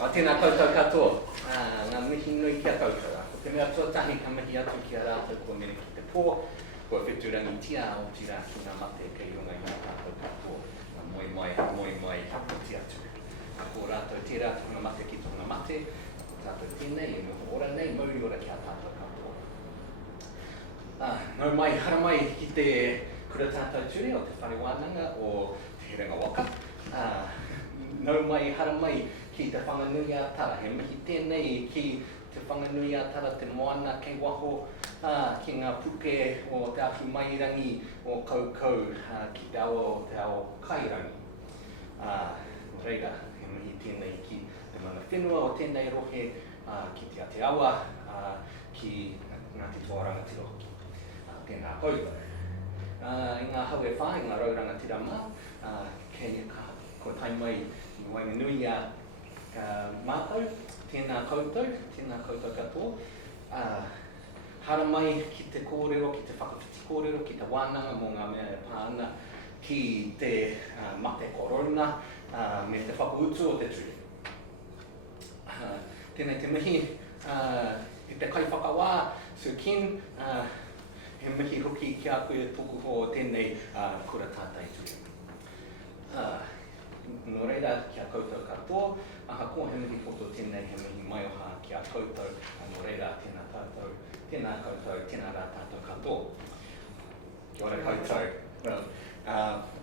Tēnā koutou katoa, ngā mihi nui kia koutou. Ko te mea tuatahi ka mihi atu ki a rātou kua mene ki te pō, kua wheturangi tia o tira ki ngā mate kei runga i ngā rātou katoa. Moi mai, ti atu. Ko rātou te rātou ngā mate ki tōna mate, ko tātou tēnei, e noho ora nei, mauri ora ki a tātou katoa. Nau mai, hara mai ki te kura tātou ture o te whare wānanga o te Herenga Waka. Nau mai, hara mai ki te whanganui a tara. He mihi tēnei ki te whanganui a tara, te moana kei waho, ki ngā puke o te ahu mairangi o kaukau ki te awa o te ao kairangi. Reira, he mihi tēnei ki te mana whenua o tēnei rohe, ki te Aotearoa, ki Ngāti Tōrangatiro. Tēnā koutou. I ngā haue whā, i ngā raurangatira mā, kei ko tai mai i Wainganui a mātou, tēnā koutou katoa. Hara mai ki te kōrero, ki te whakawhiti kōrero, ki te wānanga mō ngā mea e pāna, ki te mate korona, me te whakautu o te ture. Tēnei te mihi, i te kai whakawā, Sir Ken, he mihi hoki ki a koe tuku ho tēnei kura tātai ture. Nō reira ki a koutou katoa, aha ko he mihi poto tēnei he mihi maioha ki a koutou, nō reira tēnā tātou, tēnā koutou, tēnā rā tātou katoa. Kia ora koutou. Well,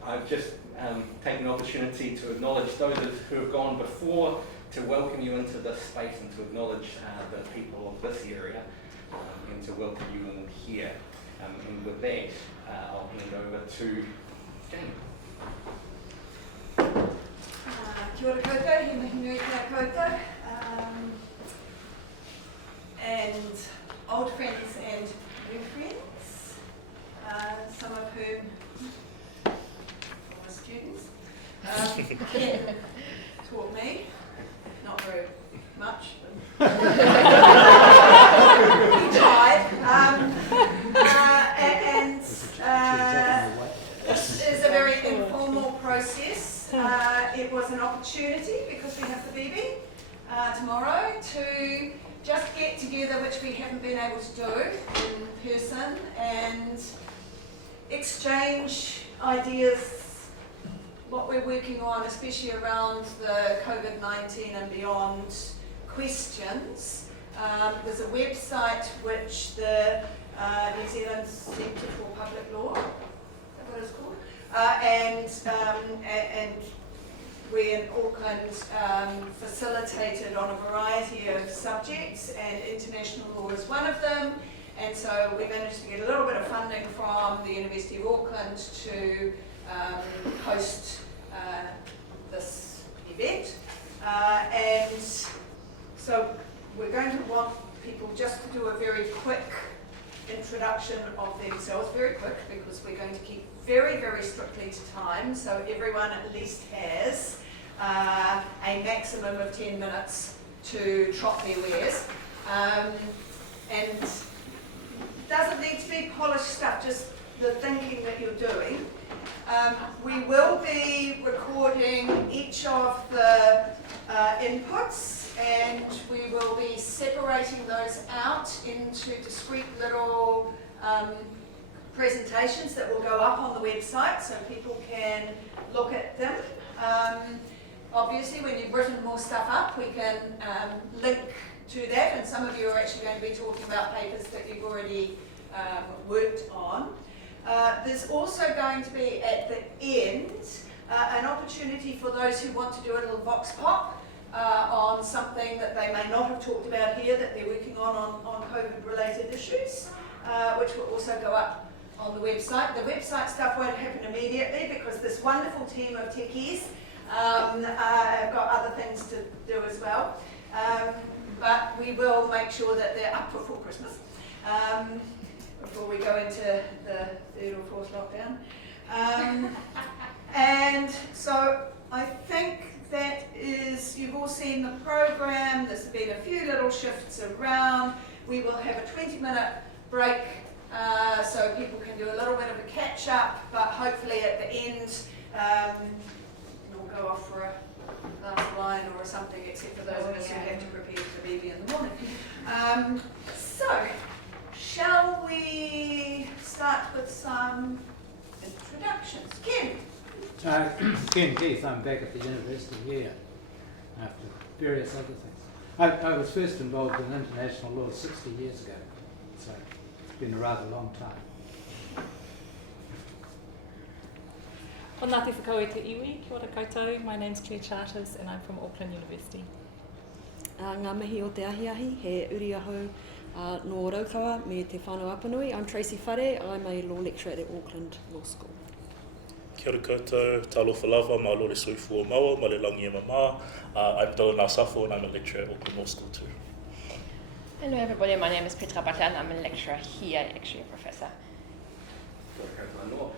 I've just taken the opportunity to acknowledge those who have gone before, to welcome you into this space and to acknowledge the people of this area and to welcome you all here. And with that, I'll hand over to Jane. Kia ora koutou, he mihi nui kia koutou, and old friends and new friends, some of whom former students, Ken taught me, not very much, but he tried. This is a very informal process. It was an opportunity, because we have the BB tomorrow, to just get together, which we haven't been able to do in person, and exchange ideas, what we're working on, especially around the COVID-19 and beyond questions. There's a website which the New Zealand Centre for Public Law, is that what it's called? And we in Auckland facilitated on a variety of subjects, and international law is one of them. And so we managed to get a little bit of funding from the University of Auckland to host this event. And so we're going to want people just to do a very quick introduction of themselves, very quick, because we're going to keep very, very strictly to time, so everyone at least has a maximum of 10 minutes to trot their wares. And doesn't need to be polished stuff, just the thinking that you're doing. We will be recording each of the inputs, and we will be separating those out into discrete little presentations that will go up on the website so people can look at them. Obviously, when you've written more stuff up, we can link to that, and some of you are actually going to be talking about papers that you've already worked on. There's also going to be at the end an opportunity for those who want to do a little vox pop on something that they may not have talked about here that they're working on COVID-related issues, which will also go up on the website. The website stuff won't happen immediately because this wonderful team of techies have got other things to do as well. But we will make sure that they're up before Christmas, before we go into the third or fourth lockdown. And so I think that is, you've all seen the program. There's been a few little shifts around. We will have a 20-minute break so people can do a little bit of a catch-up, but hopefully at the end we'll go off for a glass of wine or something, except for those of us who have to prepare for the baby in the morning. So, shall we start with some introductions? Ken? Ken Keith, I'm back at the university here after various other things. I was first involved in international law 60 years ago, so it's been a rather long time. Ōnā te whakau e te iwi, kia ora koutou. My name's Claire Charters and I'm from Auckland University. Ngā mihi o te ahiahi, he uri ahau no Raukawa me te whānau apanui. I'm Tracy Whare, I'm a law lecturer at Auckland Law School. Kia ora koutou, talofa lava, ma lore soifua maua, ma le langi e mama. I'm Dylan Asafo and I'm a lecturer at Auckland Law School too. Hello everybody, my name is Petra Butler and I'm a lecturer here, actually a professor. Kia ora koutou anō.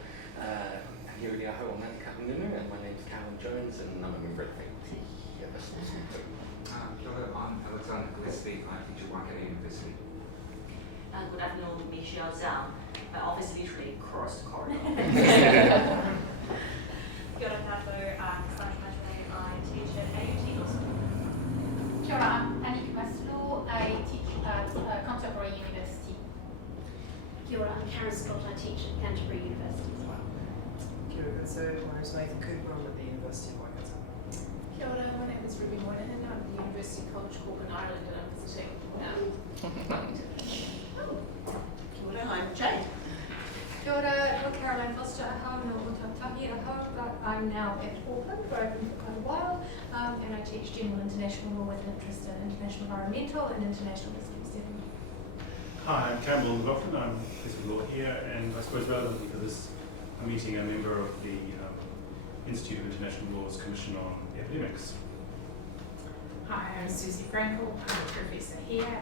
Here we are, and my name is Carol Jones and I'm a member of the faculty here at this law school too. Kia ora, I'm Alexander Gillespie, I teach at Waikato University. Good afternoon, Michelle Zhang. My office literally across the corridor. Kia ora tātou, Sandra Matalay, I teach at AUT Law School. Kia ora, I'm Annika Maslow, I teach at Contemporary University. Kia ora, I'm Karen Scott, I teach at Canterbury University as well. Kia ora, so my name is Nathan Cooper, I'm at the University of Waikato. Kia ora, my name is Ruby Moynihan, I'm at the University College Cork in Ireland and I'm visiting Kia ora, I'm Jade. Kia ora, I'm Caroline Foster, ahau no Otatahi ahau, but I'm now at Auckland where I've been for quite a while, and I teach general international law with an interest in international environmental and international dispute settlement. Hi, I'm Campbell McLaughlin, I'm Professor of Law here, and I suppose relevantly for this meeting, a member of the Institute of International Law's Commission on Epidemics. Hi, I'm Susie Frankel, I'm a professor here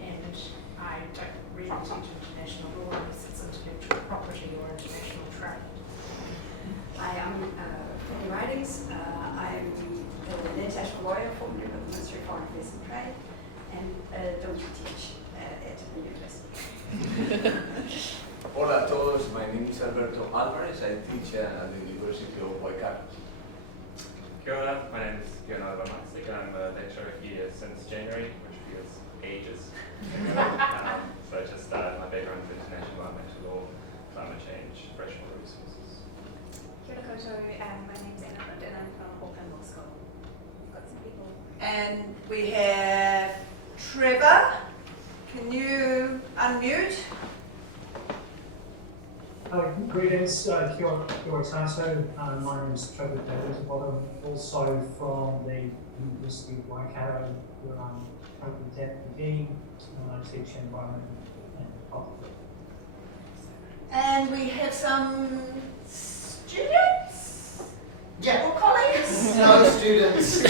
and I don't really teach international law unless it's intellectual property or international trade. Hi, I'm Penny Ridings. I'm an international lawyer, formerly with the Ministry of Foreign Affairs and Trade, and don't teach at the university. Hola a todos, my name is Alberto Alvarez, I teach at the University of Waikato. Kia ora, my name is Leonardo Maxic, I'm a lecturer here since January, which feels ages ago. So just my background is international environmental law, climate change, freshwater resources. Kia ora koutou, my name is Anna Hood and I'm from Auckland Law School. We've got some people. And we have Trevor. Can you unmute? Greetings, kia ora tātou. My name is Trevor Davis, I'm also from the University of Waikato, where I'm currently Deputy Dean, and I teach environment and public. And we have some students? Yeah. Or colleagues? No students.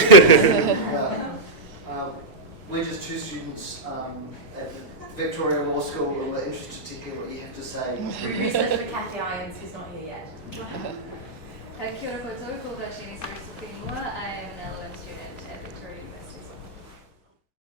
We're just two students at Victoria Law School and we're interested to hear what you have to say. Research for Kathy Irons, who's not here yet. Kia ora koutou, ko Shani Sarisa Whenua. I am an LLM student at Victoria University.